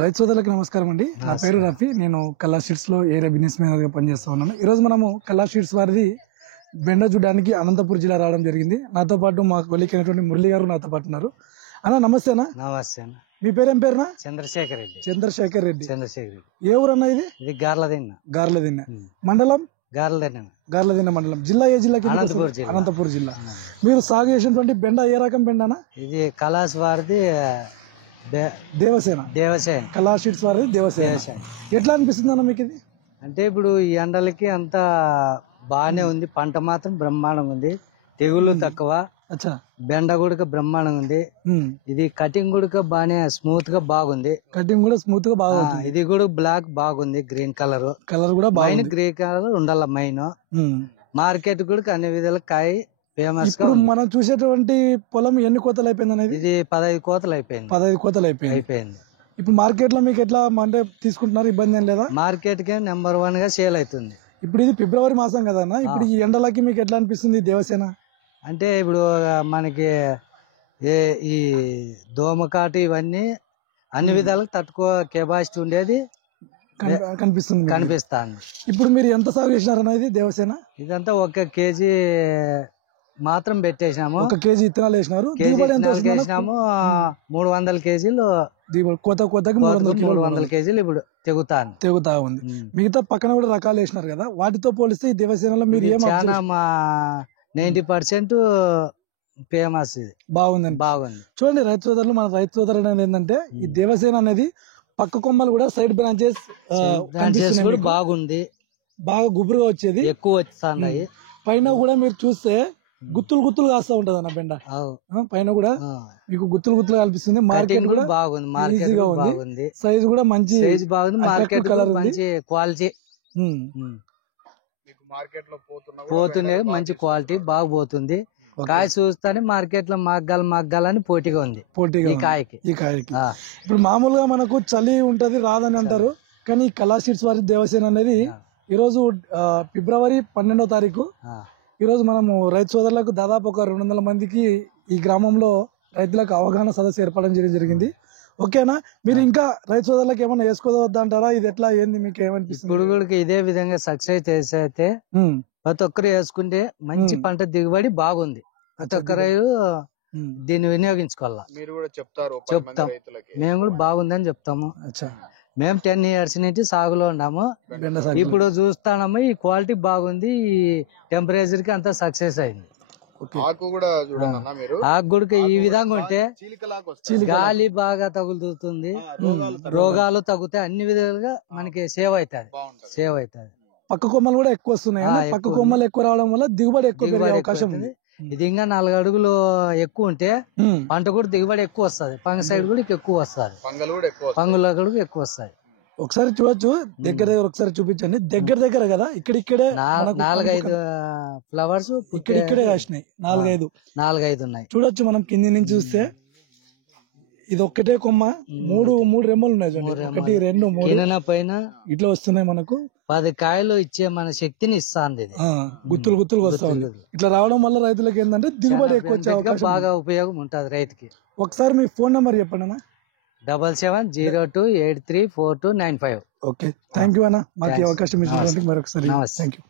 రైతు సోదరులకు నమస్కారం అండి. నా పేరు రఫీ. నేను కల్లా షీట్స్ లో ఏరియా బిజినెస్ మేనేజర్ గా పనిచేస్తా ఉన్నాను. ఈ రోజు మనము కల్లా షీట్స్ వారిది బెండ చూడడానికి అనంతపురం జిల్లా రావడం జరిగింది. నాతో పాటు మా కొలీగ్ అయినటువంటి మురళి గారు నాతో పాటు ఉన్నారు. అన్న నమస్తేనా. నమస్తే అన్న. మీ పేరేం పేరునా? చంద్రశేఖర్ రెడ్డి. చంద్రశేఖర్ రెడ్డి. చంద్రశేఖర్ రెడ్డి. ఏ ఊరు అన్న ఇది? ఇది గార్లదిన్న. గార్లదిన్న మండలం. గార్లదిన్న మండలం. జిల్లా ఏ జిల్లాకి? అనంతపురం జిల్లా. మీరు సాగు చేసినటువంటి బెండ ఏ రకం బెండనా? ఇది కలాస్ వారిది దేవసేన. కల్లా షీట్స్ వారిది దేవసేన. ఎట్లా అనిపిస్తుంది అన్న మీకు ఇది? అంటే ఇప్పుడు ఈ ఎండలకి అంత బాగానే ఉంది. పంట మాత్రం బ్రహ్మాండంగా ఉంది. తెగులు తక్కువ. బెండ కూడా బ్రహ్మాండంగా ఉంది. ఇది కటింగ్ కూడా బాగానే స్మూత్ గా బాగుంది. కటింగ్ కూడా స్మూత్ గా బాగుంది. ఇది కూడా బ్లాక్ బాగుంది. గ్రీన్ కలర్ కూడా మైన్ గ్రీన్ కలర్ ఉండాల. మైన్ మార్కెట్ కూడా అన్ని విధాలు కాయ ఫేమస్. ఇప్పుడు మనం చూసేటువంటి పొలం ఎన్ని కోతలు అయిపోయింది అనేది? ఇది 15 కోతలు అయిపోయింది. 15 కోతలు అయిపోయింది. ఇప్పుడు మార్కెట్ లో మీకు ఎట్లా అంటే తీసుకుంటున్నారు? ఇబ్బంది ఏం లేదా? మార్కెట్ కి నెంబర్ 1 గా సేల్ అవుతుంది. ఇప్పుడు ఇది ఫిబ్రవరి మాసం కదా. ఇప్పుడు ఈ ఎండలకి మీకు ఎట్లా అనిపిస్తుంది దేవసేన? అంటే ఇప్పుడు మనకి ఈ దోమకాటు ఇవన్నీ అన్ని విధాలుగా తట్టుకో కెపాసిటీ ఉండేది కనిపిస్తాను. ఇప్పుడు మీరు ఎంత సాగు చేసినారన్న ఇది దేవసేన? ఇదంతా 1 కేజీ మాత్రం పెట్టేసినాము. 1 కేజీ ఇత్తనాలు వేసినారు. వేసినాము. 300 కేజీలు కోతకి 300 కేజీలు ఇప్పుడు తెగుతా ఉంది. మిగతా పక్కన కూడా రకాలు వేసినారు కదా, వాటితో పోలిస్తే ఈ దేవసేనలో మీరు చాలా 90% ఫేమస్. ఇది బాగుంది. చూడండి రైతు సోదరులు, మన రైతు సోదరుడు అనేది ఏంటంటే ఈ దేవసేన అనేది పక్క కొమ్మలు కూడా సైడ్ బ్రాంచెస్ బాగుంది. బాగా గుబురుగా వచ్చేది ఎక్కువ వచ్చేది. పైన కూడా మీరు చూస్తే గుత్తులు కాస్తా ఉంటది అన్న బెండ. పైన కూడా మీకు గుత్తులు కనిపిస్తుంది. మార్కెట్ కూడా బాగుంది. బాగుంది. సైజ్ కూడా మంచి బాగుంది. మార్కెట్ కలర్ మంచి క్వాలిటీ పోతుంది. మంచి క్వాలిటీ బాగా పోతుంది. కాయ చూస్తానే మార్కెట్ లో మగ్గాలని పోటీగా ఉంది. ఈ కాయకి. ఇప్పుడు మామూలుగా మనకు చలి ఉంటది రాదని అంటారు, కానీ కల్లా షీట్స్ వారి దేవసేన అనేది ఈ రోజు ఫిబ్రవరి 12వ తారీఖు. ఈ రోజు మనము రైతు సోదరులకు దాదాపు ఒక 200 మందికి ఈ గ్రామంలో రైతులకు అవగాహన సదస్సు ఏర్పడడం జరిగింది. ఓకేనా? మీరు ఇంకా రైతు సోదరులకు ఏమన్నా వేసుకోవద్దా అంటారా? ఇది ఎట్లా ఏంది మీకు ఏమనిపిస్తుంది? ఇప్పుడు ఇదే విధంగా సక్సెస్ అయితే ప్రతి ఒక్కరు వేసుకుంటే మంచి పంట దిగుబడి బాగుంది. ప్రతి ఒక్కరు దీన్ని వినియోగించుకోవాలా. చెప్తాం. మేము కూడా బాగుందని చెప్తాము. మేము 10 years నుంచి సాగులో ఉన్నాము. ఇప్పుడు చూస్తాము ఈ క్వాలిటీ బాగుంది. ఈ టెంపరేచర్ కి అంతా సక్సెస్ అయింది. ఆకు కూడా ఈ విధంగా ఉంటే గాలి బాగా తగులుతుంది, రోగాలు తగ్గుతాయి, అన్ని విధాలుగా మనకి సేవ్ అవుతుంది. పక్క కొమ్మలు కూడా ఎక్కువ వస్తున్నాయి. పక్క కొమ్మలు ఎక్కువ రావడం వల్ల దిగుబడి ఎక్కువ పెరిగే అవకాశం ఉంది. ఇది ఇంకా 4 అడుగులు ఎక్కువ ఉంటే పంట కూడా దిగుబడి ఎక్కువ వస్తుంది. పంగ సైడ్ కూడా ఎక్కువ వస్తుంది. పంగులు కూడా ఎక్కువ వస్తాయి. ఒకసారి చూడొచ్చు దగ్గర ఒకసారి చూపించండి. దగ్గర కదా, ఇక్కడే 4-5 ఫ్లవర్స్ ఇక్కడే కాసినాయి. 4-5 ఉన్నాయి. చూడొచ్చు మనం కింది నుంచి చూస్తే. ఇది ఒక్కటే కొమ్మ, మూడు రెమ్మలు ఉన్నాయి. 1, 2, 3 పైన ఇట్లా వస్తున్నాయి. మనకు 10 కాయలు ఇచ్చే మన శక్తిని ఇస్తాంది. గుత్తులు వస్తుంది. ఇట్లా రావడం వల్ల రైతులకు ఏంటంటే దిగుబడి ఎక్కువ వచ్చే అవకాశం బాగా ఉపయోగం ఉంటుంది రైతుకి. ఒకసారి మీ ఫోన్ నెంబర్ చెప్పండి అన్న. 7702834295. ఓకే, థ్యాంక్ యూ అన్న. మాకు అవకాశం ఇచ్చినందుకు మరొకసారి థ్యాంక్ యూ.